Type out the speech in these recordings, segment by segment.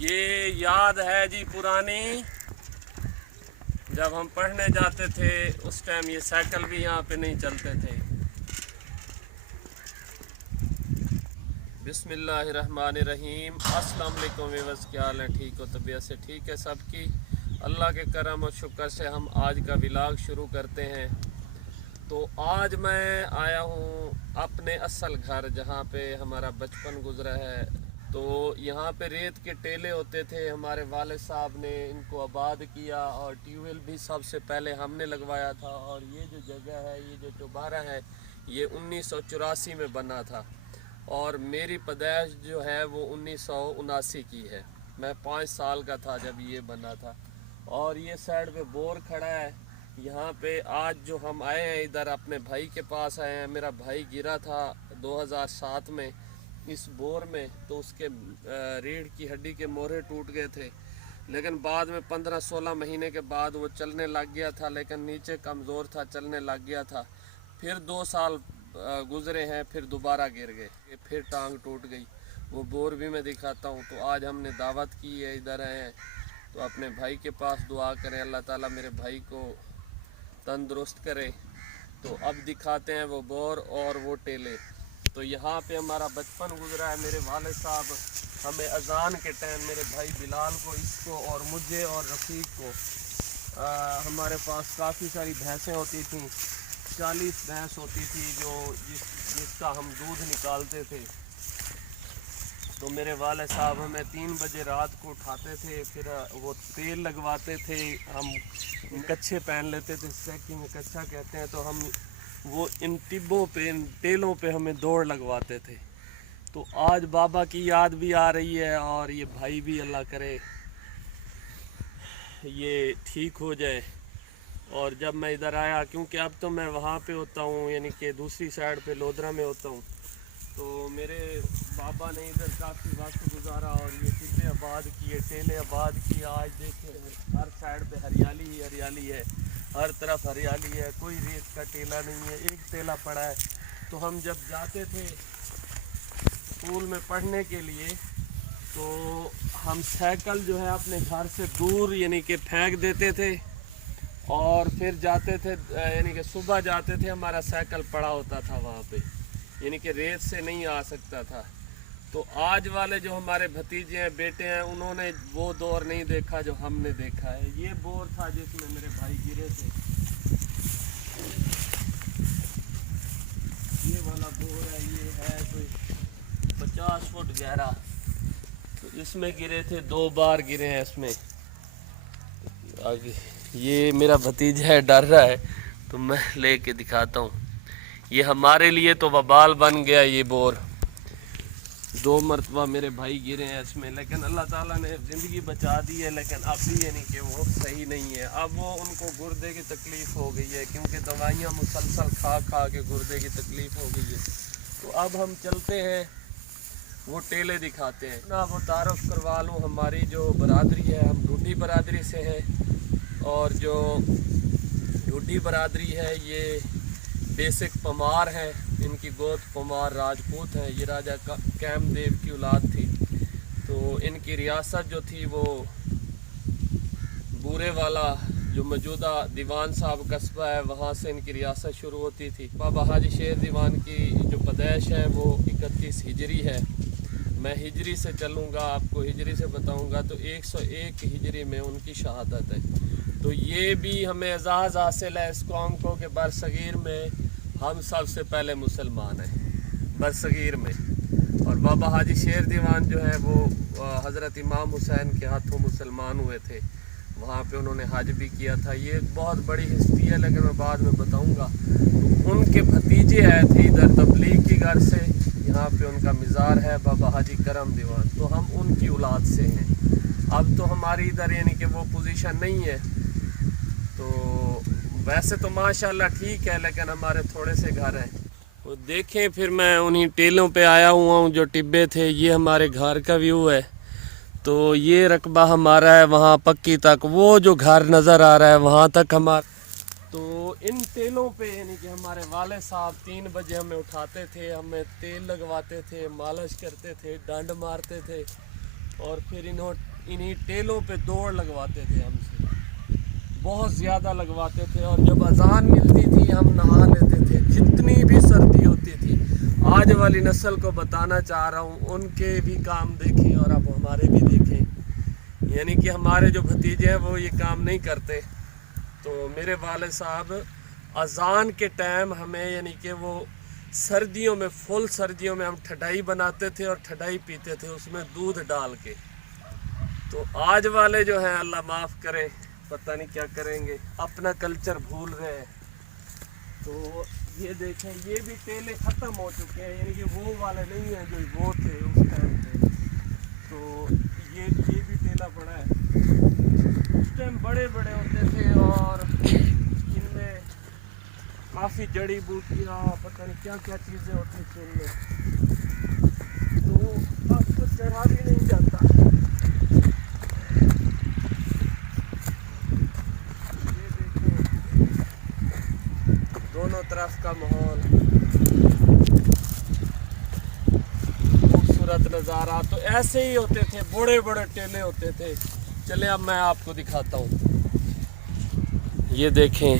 ये याद है जी पुरानी, जब हम पढ़ने जाते थे उस टाइम ये साइकिल भी यहाँ पे नहीं चलते थे। बिस्मिल्लाहिर्रहमानिर्रहीम। अस्सलाम वालेकुम व्यूअर्स, क्या हाल है? ठीक हो? तबीयत से ठीक है सबकी? अल्लाह के करम और शुक्र से हम आज का व्लॉग शुरू करते हैं। तो आज मैं आया हूँ अपने असल घर, जहाँ पे हमारा बचपन गुजरा है। तो यहाँ पे रेत के टेले होते थे, हमारे वालिद साहब ने इनको आबाद किया और ट्यूबवेल भी सबसे पहले हमने लगवाया था। और ये जो जगह है, ये जो चौबारा है, ये 1984 में बना था और मेरी पैदाइश जो है वो 1979 की है। मैं 5 साल का था जब ये बना था। और ये साइड पे बोर खड़ा है। यहाँ पे आज जो हम आए हैं इधर अपने भाई के पास आए हैं। मेरा भाई गिरा था 2007 में इस बोर में, तो उसके रीढ़ की हड्डी के मोहरे टूट गए थे। लेकिन बाद में 15-16 महीने के बाद वो चलने लग गया था, लेकिन नीचे कमज़ोर था, चलने लग गया था। फिर 2 साल गुजरे हैं, फिर दोबारा गिर गए, फिर टांग टूट गई। वो बोर भी मैं दिखाता हूँ। तो आज हमने दावत की है, इधर आए हैं, तो अपने भाई के पास दुआ करें, अल्लाह ताला मेरे भाई को तंदुरुस्त करे। तो अब दिखाते हैं वो बोर और वो टेले। तो यहाँ पे हमारा बचपन गुजरा है। मेरे वालिद साहब हमें अजान के टाइम, मेरे भाई बिलाल को, इसको और मुझे और रफ़ीक को, हमारे पास काफ़ी सारी भैंसें होती थीं, 40 भैंस होती थी जिसका हम दूध निकालते थे। तो मेरे वाले साहब हमें 3 बजे रात को उठाते थे, फिर वो तेल लगवाते थे, हम कच्छे पहन लेते थे, सैकी में कच्छा कहते हैं। तो हम वो इन टिब्बों पे, इन टेलों पे हमें दौड़ लगवाते थे। तो आज बाबा की याद भी आ रही है और ये भाई भी अल्लाह करे ये ठीक हो जाए। और जब मैं इधर आया, क्योंकि अब तो मैं वहाँ पे होता हूँ, यानी कि दूसरी साइड पे लोधरा में होता हूँ, तो मेरे बाबा ने इधर काफ़ी वक्त गुजारा और ये टिब्बे आबाद किए, टेले आबाद किए। आज देखें हर साइड पे हरियाली ही हरियाली है, हर तरफ हरियाली है, कोई रेत का टेला नहीं है, एक टेला पड़ा है। तो हम जब जाते थे स्कूल में पढ़ने के लिए, तो हम साइकिल जो है अपने घर से दूर यानी कि फेंक देते थे और फिर जाते थे, यानी कि सुबह जाते थे, हमारा साइकिल पड़ा होता था वहाँ पे, यानी कि रेत से नहीं आ सकता था। तो आज वाले जो हमारे भतीजे हैं, बेटे हैं, उन्होंने वो दौर नहीं देखा जो हमने देखा है। ये बोर था जिसमें मेरे भाई गिरे थे, ये वाला बोर है, ये है कोई 50 फुट गहरा। तो इसमें गिरे थे, 2 बार गिरे हैं इसमें। आगे ये मेरा भतीजा है, डर रहा है, तो मैं लेके दिखाता हूँ। ये हमारे लिए तो वबाल बन गया ये बोर। 2 मरतबा मेरे भाई गिरे हैं इसमें, लेकिन अल्लाह ताला ने ज़िंदगी बचा दी है। लेकिन अब भी यानी कि वो सही नहीं है। अब वो उनको गुर्दे की तकलीफ़ हो गई है, क्योंकि दवाइयाँ मुसलसल खा खा के गुर्दे की तकलीफ़ हो गई है। तो अब हम चलते हैं, वो टेले दिखाते हैं ना। वो तारुफ करवा लूँ, हमारी जो बरादरी है, हम ढूंढी बरादरी से है। और जो ढूंढी बरादरी है ये बेसिक पमार है, इनकी गोद पमार राजपूत है। ये राजा कैमदेव की औलाद थी। तो इनकी रियासत जो थी वो बूरे वाला, जो मौजूदा दीवान साहब कस्बा है, वहाँ से इनकी रियासत शुरू होती थी। बाबा हाजी शेर दीवान की जो पैदाइश है वो 31 हिजरी है। मैं हिजरी से चलूँगा, आपको हिजरी से बताऊँगा, तो 101 हिजरी में उनकी शहादत है। तो ये भी हमें एजाज़ हासिल है इस कौम को कि बरसगीर में हम सबसे पहले मुसलमान हैं, बरसगीर में। और बाबा हाजी शेर दीवान जो है वो हज़रत इमाम हुसैन के हाथों मुसलमान हुए थे। वहाँ पे उन्होंने हज भी किया था। ये एक बहुत बड़ी हिस्ट्री है, लेकिन मैं बाद में बताऊँगा। तो उनके भतीजे आए थे इधर तबलीग की घर से, यहाँ पे उनका मज़ार है, बाबा हाजी करम दीवान। तो हम उनकी औलाद से हैं। अब तो हमारी इधर यानी कि वो पोजीशन नहीं है। तो वैसे तो माशाल्लाह ठीक है, लेकिन हमारे थोड़े से घर हैं। वो देखें, फिर मैं उन्हीं टेलों पे आया हुआ हूँ जो टिब्बे थे। ये हमारे घर का व्यू है। तो ये रकबा हमारा है वहाँ पक्की तक, वो जो घर नज़र आ रहा है वहाँ तक हमारा। तो इन तेलों पे यानी कि हमारे वाले साहब 3 बजे हमें उठाते थे, हमें तेल लगवाते थे, मालिश करते थे, डंड मारते थे और फिर इन्हीं टेलों पे दौड़ लगवाते थे हमसे, बहुत ज़्यादा लगवाते थे। और जब अजान मिलती थी हम नहा लेते थे, जितनी भी सर्दी होती थी। आज वाली नस्ल को बताना चाह रहा हूँ, उनके भी काम देखें और अब हमारे भी देखें। यानी कि हमारे जो भतीजे हैं वो ये काम नहीं करते। तो मेरे वालिद साहब अजान के टाइम हमें, यानी कि वो सर्दियों में, फुल सर्दियों में हम ठंडाई बनाते थे और ठंडाई पीते थे उसमें दूध डाल के। तो आज वाले जो हैं अल्लाह माफ़ करे, पता नहीं क्या करेंगे, अपना कल्चर भूल रहे हैं। तो ये देखें, ये भी टेले ख़त्म हो चुके हैं, यानी कि वो वाले नहीं हैं जो वो थे उस टाइम पे। तो ये भी टेला बड़ा है, उस टाइम बड़े बड़े होते थे और इनमें काफ़ी जड़ी बूटियाँ, पता नहीं क्या क्या चीज़ें होती थी इनमें। तो अब तो चढ़ा भी नहीं जाता। दोनों तरफ का माहौल, खूबसूरत नज़ारा। तो ऐसे ही होते थे, बड़े बड़े टेले होते थे। चले अब मैं आपको दिखाता हूँ। ये देखें,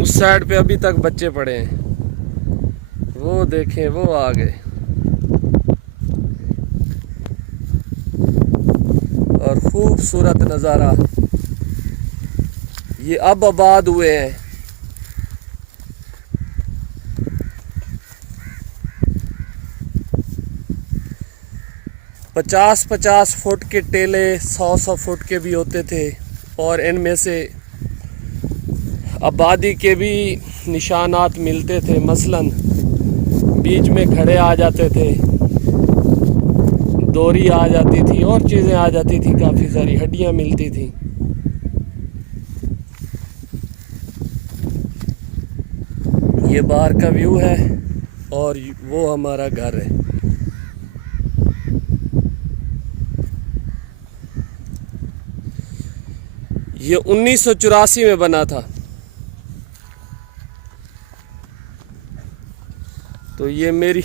उस साइड पे अभी तक बच्चे पड़े हैं, वो देखें वो आ गए। और खूबसूरत नज़ारा, ये अब आबाद हुए हैं। 50-50 फुट के टेले 100-100 फुट के भी होते थे। और इनमें से आबादी के भी निशानात मिलते थे, मसलन बीच में घड़े आ जाते थे, दोरी आ जाती थी और चीज़ें आ जाती थी, काफ़ी सारी हड्डियाँ मिलती थी। ये बाहर का व्यू है और वो हमारा घर है। ये 1984 में बना था। तो ये मेरी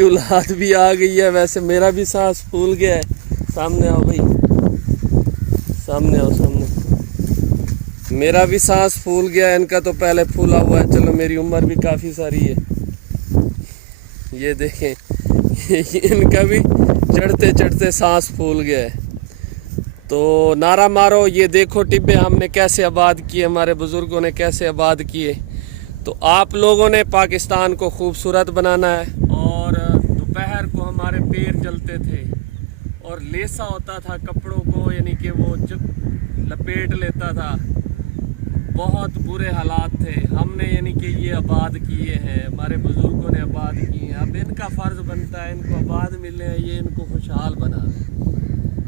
औलाद भी आ गई है। वैसे मेरा भी सांस फूल गया है। सामने आओ भाई, सामने आओ, सामने। मेरा भी सांस फूल गया है, इनका तो पहले फूला हुआ है। चलो, मेरी उम्र भी काफ़ी सारी है। ये देखें, इनका भी चढ़ते चढ़ते सांस फूल गया है। तो नारा मारो, ये देखो टिब्बे हमने कैसे आबाद किए, हमारे बुज़ुर्गों ने कैसे आबाद किए। तो आप लोगों ने पाकिस्तान को खूबसूरत बनाना है। और दोपहर को हमारे पैर जलते थे और लेसा होता था कपड़ों को, यानी कि वो जब लपेट लेता था। बहुत बुरे हालात थे। हमने यानी कि ये आबाद किए हैं, हमारे बुज़ुर्गों ने आबाद किए हैं। अब इनका फ़र्ज़ बनता है इनको आबाद मिले, ये इनको खुशहाल बना।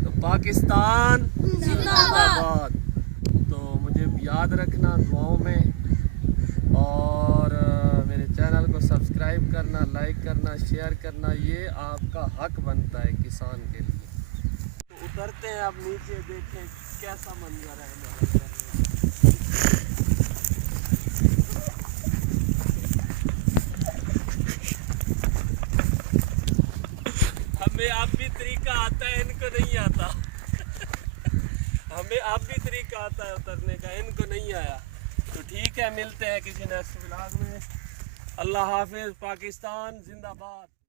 तो पाकिस्तान जिंदाबाद। तो मुझे याद रखना दुआओं में, और मेरे चैनल को सब्सक्राइब करना, लाइक करना, शेयर करना। ये आपका हक बनता है किसान के लिए। तो उतरते हैं अब नीचे, देखें कैसा मंजर है हमारे घर में। हमें आप भी तरीका आता है, इनको नहीं आता। हमें आप भी तरीका आता है उतरने का, इनको नहीं आया। तो ठीक है, मिलते हैं किसी नेक्स्ट व्लॉग में। अल्लाह हाफिज़। पाकिस्तान जिंदाबाद।